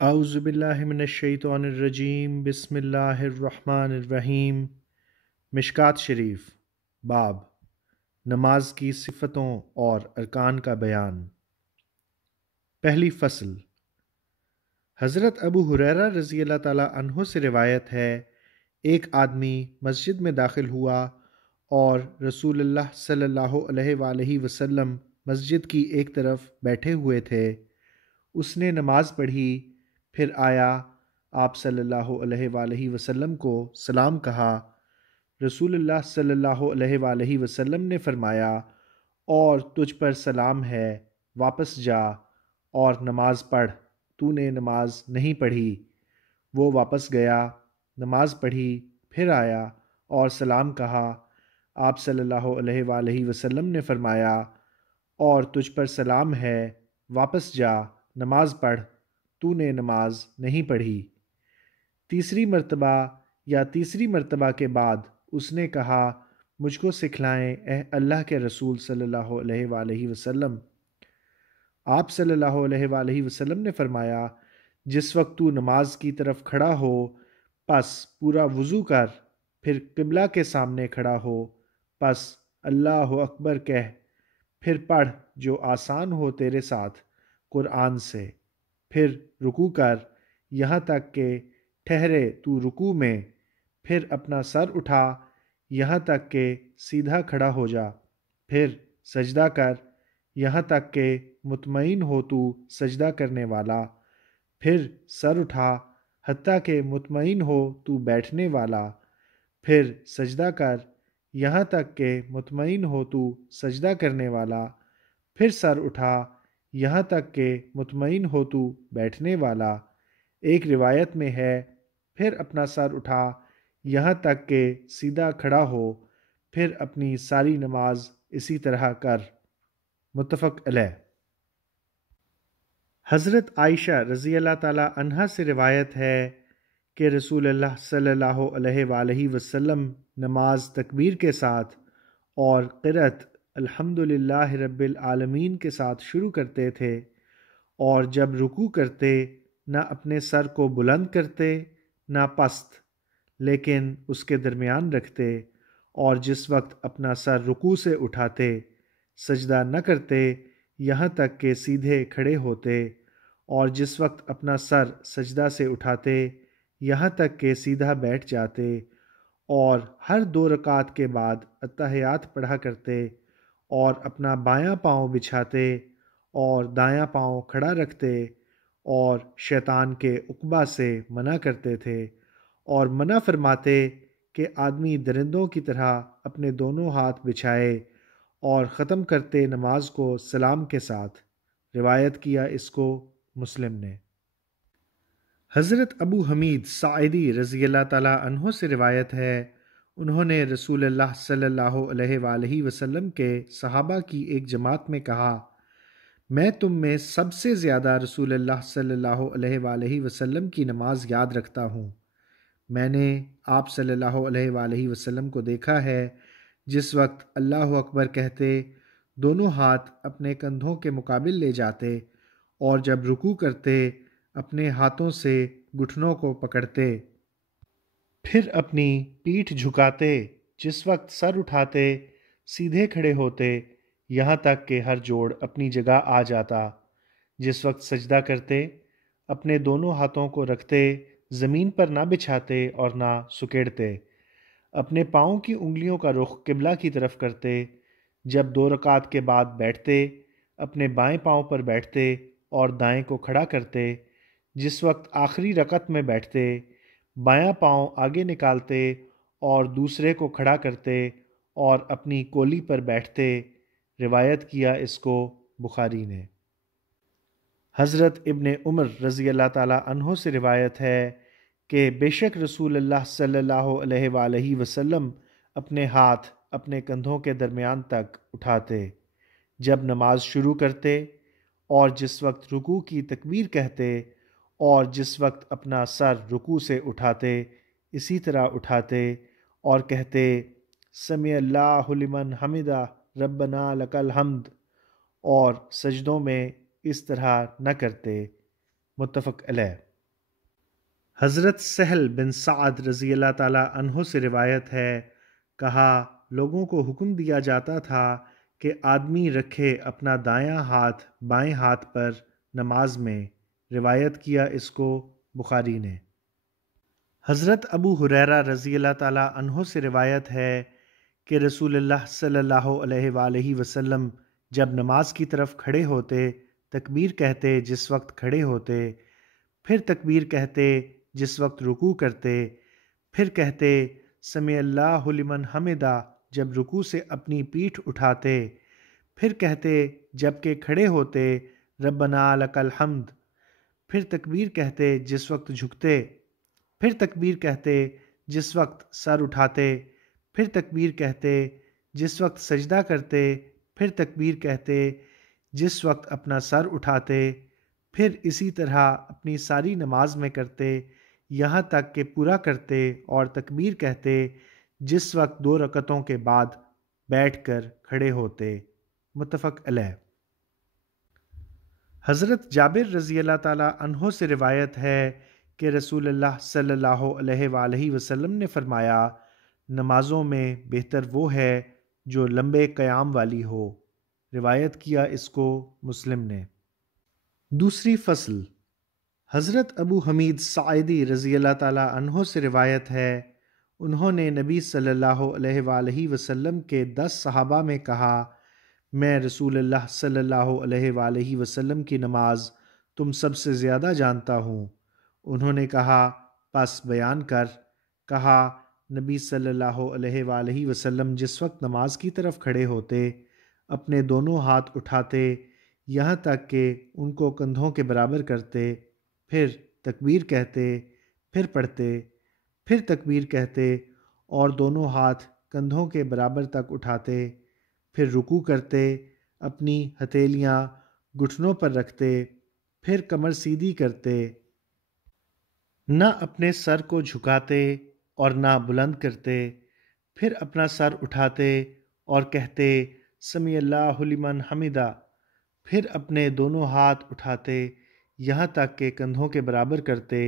اعوذ باللہ من الشیطان الرجیم، بسم اللہ الرحمن الرحیم۔ مشکوٰۃ شریف، باب نماز کی صفتوں اور ارکان کا بیان۔ پہلی فصل۔ حضرت ابو ہریرہ رضی اللہ تعالیٰ عنہ سے روایت ہے، ایک آدمی مسجد میں داخل ہوا اور رسول اللہ صلی اللہ علیہ وآلہ وسلم مسجد کی ایک طرف بیٹھے ہوئے تھے۔ اس نے نماز پڑھی، پھر آیا، آپ صلی اللہ علیہ وآلہ وسلم کو سلام کہا۔ رسول اللہ صلی اللہ علیہ وآلہ وسلم نے فرمایا، اور تجھ پر سلام ہے، واپس جا اور نماز پڑھ، تو نے نماز نہیں پڑھی۔ وہ واپس گیا، نماز پڑھی، پھر آیا اور سلام کہا۔ آپ صلی اللہ علیہ وآلہ وسلم نے فرمایا، اور تجھ پر سلام ہے، واپس جا، نماز پڑھ، تو نے نماز نہیں پڑھی۔ تیسری مرتبہ کے بعد اس نے کہا، مجھ کو سکھلائیں اے اللہ کے رسول صلی اللہ علیہ وآلہ وسلم۔ آپ صلی اللہ علیہ وآلہ وسلم نے فرمایا، جس وقت تو نماز کی طرف کھڑا ہو، پس پورا وضو کر، پھر قبلہ کے سامنے کھڑا ہو، پس اللہ اکبر کہہ، پھر پڑھ جو آسان ہو تیرے ساتھ قرآن سے، پھر رکوع کر یہاں تک کہ ٹھہرے تو رکوع میں، پھر اپنا سر اٹھا یہاں تک کہ سیدھا کھڑا ہو جا، پھر سجدہ کر یہاں تک کہ مطمئن ہو تو سجدہ کرنے والا، پھر سر اٹھا حتیٰ کہ مطمئن ہو تو بیٹھنے والا، پھر سجدہ کر یہاں تک کہ مطمئن ہو تو سجدہ کرنے والا، پھر سر اٹھا یہاں تک کہ مطمئن ہو تو بیٹھنے والا۔ ایک روایت میں ہے، پھر اپنا سر اٹھا یہاں تک کہ سیدھا کھڑا ہو، پھر اپنی ساری نماز اسی طرح کر۔ متفق علیہ۔ حضرت عائشہ رضی اللہ تعالیٰ عنہا سے روایت ہے کہ رسول اللہ صلی اللہ علیہ وآلہ وسلم نماز تکبیر کے ساتھ اور قرأت الحمد للہ رب العالمین کے ساتھ شروع کرتے تھے، اور جب رکوع کرتے نہ اپنے سر کو بلند کرتے نہ پست، لیکن اس کے درمیان رکھتے، اور جس وقت اپنا سر رکوع سے اٹھاتے سجدہ نہ کرتے یہاں تک کہ سیدھے کھڑے ہوتے، اور جس وقت اپنا سر سجدہ سے اٹھاتے یہاں تک کہ سیدھا بیٹھ جاتے، اور ہر 2 رکعت کے بعد اتحیات پڑھا کرتے، اور اپنا بایاں پاؤں بچھاتے اور دایاں پاؤں کھڑا رکھتے، اور شیطان کے عقبہ سے منع کرتے تھے، اور منع فرماتے کہ آدمی درندوں کی طرح اپنے دونوں ہاتھ بچھائے، اور ختم کرتے نماز کو سلام کے ساتھ۔ روایت کیا اس کو مسلم نے۔ حضرت ابو حمید ساعدی رضی اللہ تعالیٰ عنہ سے روایت ہے، انہوں نے رسول اللہ صلی اللہ علیہ وآلہ وسلم کے صحابہ کی ایک جماعت میں کہا، میں تم میں سب سے زیادہ رسول اللہ صلی اللہ علیہ وآلہ وسلم کی نماز یاد رکھتا ہوں۔ میں نے آپ صلی اللہ علیہ وآلہ وسلم کو دیکھا ہے، جس وقت اللہ اکبر کہتے دونوں ہاتھ اپنے کندھوں کے مقابل لے جاتے، اور جب رکوع کرتے اپنے ہاتھوں سے گھٹنوں کو پکڑتے، پھر اپنی پیٹھ جھکاتے، جس وقت سر اٹھاتے سیدھے کھڑے ہوتے یہاں تک کہ ہر جوڑ اپنی جگہ آ جاتا، جس وقت سجدہ کرتے اپنے دونوں ہاتھوں کو رکھتے، زمین پر نہ بچھاتے اور نہ سکیڑتے، اپنے پاؤں کی انگلیوں کا رخ قبلہ کی طرف کرتے، جب 2 رکعت کے بعد بیٹھتے اپنے بائیں پاؤں پر بیٹھتے اور دائیں کو کھڑا کرتے، جس وقت آخری رکعت میں بیٹھتے بایاں پاؤں آگے نکالتے اور دوسرے کو کھڑا کرتے اور اپنی کولی پر بیٹھتے۔ روایت کیا اس کو بخاری نے۔ حضرت ابن عمر رضی اللہ تعالیٰ عنہ سے روایت ہے کہ بے شک رسول اللہ صلی اللہ علیہ وآلہ وسلم اپنے ہاتھ اپنے کندھوں کے درمیان تک اٹھاتے جب نماز شروع کرتے، اور جس وقت رکوع کی تکبیر کہتے، اور جس وقت اپنا سر رکوع سے اٹھاتے اسی طرح اٹھاتے، اور کہتے سمع اللہ لمن حمدہ ربنا لک الحمد، اور سجدوں میں اس طرح نہ کرتے۔ متفق علیہ۔ حضرت سہل بن سعد رضی اللہ تعالیٰ عنہ سے روایت ہے، کہا لوگوں کو حکم دیا جاتا تھا کہ آدمی رکھے اپنا دایاں ہاتھ بائیں ہاتھ پر نماز میں، روایت کیا اس کو بخاری نے۔ حضرت ابو ہریرہ رضی اللہ تعالیٰ عنہ سے روایت ہے کہ رسول اللہ صلی اللہ علیہ وآلہ وسلم جب نماز کی طرف کھڑے ہوتے تکبیر کہتے جس وقت کھڑے ہوتے، پھر تکبیر کہتے جس وقت رکوع کرتے، پھر کہتے سمع اللہ لمن حمدہ جب رکوع سے اپنی پیٹھ اٹھاتے، پھر کہتے جب کہ کھڑے ہوتے ربنا لک الحمد، پھر تکبیر کہتے جس وقت جھکتے، پھر تکبیر کہتے جس وقت سر اٹھاتے، پھر تکبیر کہتے جس وقت سجدہ کرتے، پھر تکبیر کہتے جس وقت اپنا سر اٹھاتے، پھر اسی طرح اپنی ساری نماز میں کرتے یہاں تک کہ پورا کرتے، اور تکبیر کہتے جس وقت 2 رکعتوں کے بعد بیٹھ کر کھڑے ہوتے، متفق علیہ۔ حضرت جابر رضی اللہ تعالیٰ عنہ سے روایت ہے کہ رسول اللہ صلی اللہ علیہ وآلہ وسلم نے فرمایا، نمازوں میں بہتر وہ ہے جو لمبے قیام والی ہو، روایت کیا اس کو مسلم نے۔ دوسری فصل، حضرت ابو حمید ساعدی رضی اللہ تعالیٰ عنہ سے روایت ہے، انہوں نے نبی صلی اللہ علیہ وآلہ وسلم کے 10 صحابہ میں کہا، میں رسول اللہ صلی اللہ علیہ وآلہ وسلم کی نماز تم سب سے زیادہ جانتا ہوں۔ انہوں نے کہا پس بیان کر۔ کہا نبی صلی اللہ علیہ وآلہ وسلم جس وقت نماز کی طرف کھڑے ہوتے اپنے دونوں ہاتھ اٹھاتے یہاں تک کہ ان کو کندھوں کے برابر کرتے، پھر تکبیر کہتے، پھر پڑھتے، پھر تکبیر کہتے اور دونوں ہاتھ کندھوں کے برابر تک اٹھاتے، پھر رکوع کرتے، اپنی ہتھیلیاں گھٹنوں پر رکھتے، پھر کمر سیدھی کرتے، نہ اپنے سر کو جھکاتے اور نہ بلند کرتے، پھر اپنا سر اٹھاتے اور کہتے سمیع اللہ لمن حمدہ، پھر اپنے دونوں ہاتھ اٹھاتے یہاں تک کہ کندھوں کے برابر کرتے،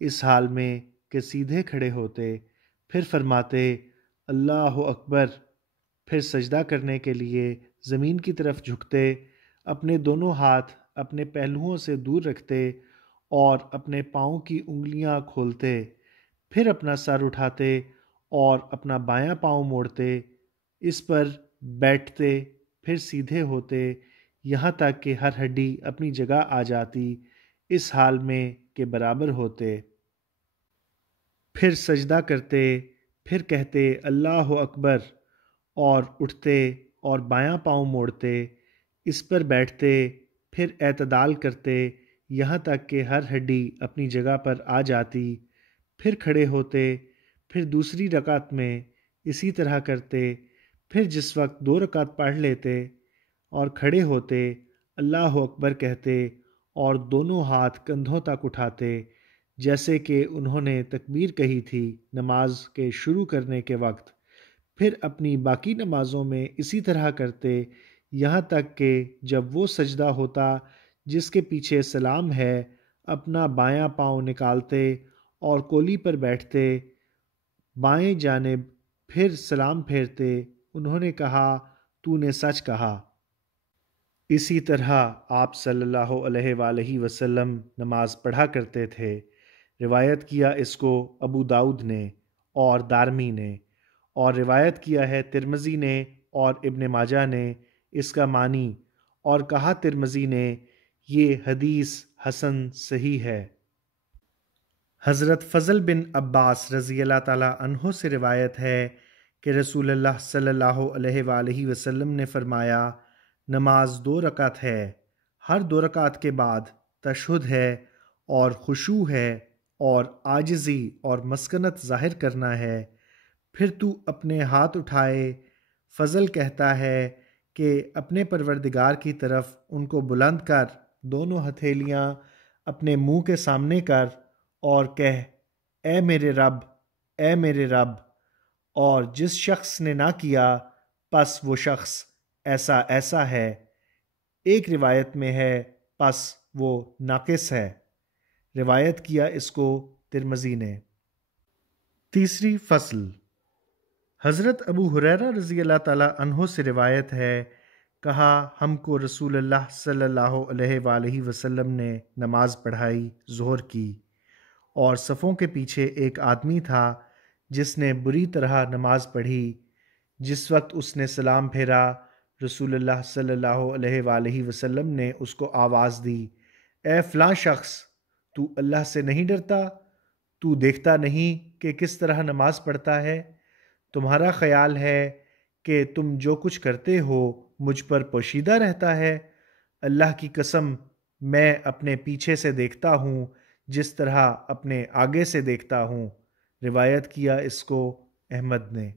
اس حال میں کہ سیدھے کھڑے ہوتے، پھر فرماتے اللہ اکبر، پھر سجدہ کرنے کے لیے زمین کی طرف جھکتے، اپنے دونوں ہاتھ اپنے پہلوؤں سے دور رکھتے اور اپنے پاؤں کی انگلیاں کھولتے، پھر اپنا سر اٹھاتے اور اپنا بایاں پاؤں موڑتے، اس پر بیٹھتے، پھر سیدھے ہوتے یہاں تک کہ ہر ہڈی اپنی جگہ آ جاتی، اس حال میں کہ برابر ہوتے، پھر سجدہ کرتے، پھر کہتے اللہ اکبر اور اٹھتے اور بایاں پاؤں موڑتے، اس پر بیٹھتے، پھر اعتدال کرتے یہاں تک کہ ہر ہڈی اپنی جگہ پر آ جاتی، پھر کھڑے ہوتے، پھر دوسری رکعت میں اسی طرح کرتے، پھر جس وقت 2 رکعت پڑھ لیتے اور کھڑے ہوتے اللہ اکبر کہتے اور دونوں ہاتھ کندھوں تک اٹھاتے جیسے کہ انہوں نے تکبیر کہی تھی نماز کے شروع کرنے کے وقت، پھر اپنی باقی نمازوں میں اسی طرح کرتے یہاں تک کہ جب وہ سجدہ ہوتا جس کے پیچھے سلام ہے اپنا بایاں پاؤں نکالتے اور کولی پر بیٹھتے بائیں جانب، پھر سلام پھیرتے، انہوں نے کہا تو نے سچ کہا۔ اسی طرح آپ صلی اللہ علیہ وآلہ وسلم نماز پڑھا کرتے تھے، روایت کیا اس کو ابو داؤد نے اور دارمی نے، اور روایت کیا ہے ترمذی نے اور ابن ماجہ نے اس کا معنی، اور کہا ترمذی نے یہ حدیث حسن صحیح ہے۔ حضرت فضل بن عباس رضی اللہ تعالیٰ عنہ سے روایت ہے کہ رسول اللہ صلی اللہ علیہ وآلہ وسلم نے فرمایا نماز 2 رکعت ہے، ہر 2 رکعت کے بعد تشہد ہے اور خشوع ہے اور عاجزی اور مسکنت ظاہر کرنا ہے، پھر تو اپنے ہاتھ اٹھائے، فضل کہتا ہے کہ اپنے پروردگار کی طرف ان کو بلند کر، دونوں ہتھیلیاں اپنے منہ کے سامنے کر اور کہہ اے میرے رب، اے میرے رب، اور جس شخص نے نہ کیا پس وہ شخص ایسا ایسا ہے، ایک روایت میں ہے پس وہ ناقص ہے، روایت کیا اس کو ترمذی نے۔ تیسری فصل، حضرت ابو ہریرہ رضی اللہ تعالیٰ عنہ سے روایت ہے، کہا ہم کو رسول اللہ صلی اللہ علیہ وآلہ وسلم نے نماز پڑھائی ظہر کی، اور صفوں کے پیچھے ایک آدمی تھا جس نے بری طرح نماز پڑھی۔ جس وقت اس نے سلام پھیرا، رسول اللہ صلی اللہ علیہ وآلہ وسلم نے اس کو آواز دی، اے فلاں شخص، تو اللہ سے نہیں ڈرتا؟ تو دیکھتا نہیں کہ کس طرح نماز پڑھتا ہے؟ تمہارا خیال ہے کہ تم جو کچھ کرتے ہو مجھ پر پوشیدہ رہتا ہے؟ اللہ کی قسم، میں اپنے پیچھے سے دیکھتا ہوں جس طرح اپنے آگے سے دیکھتا ہوں۔ روایت کیا اس کو احمد نے۔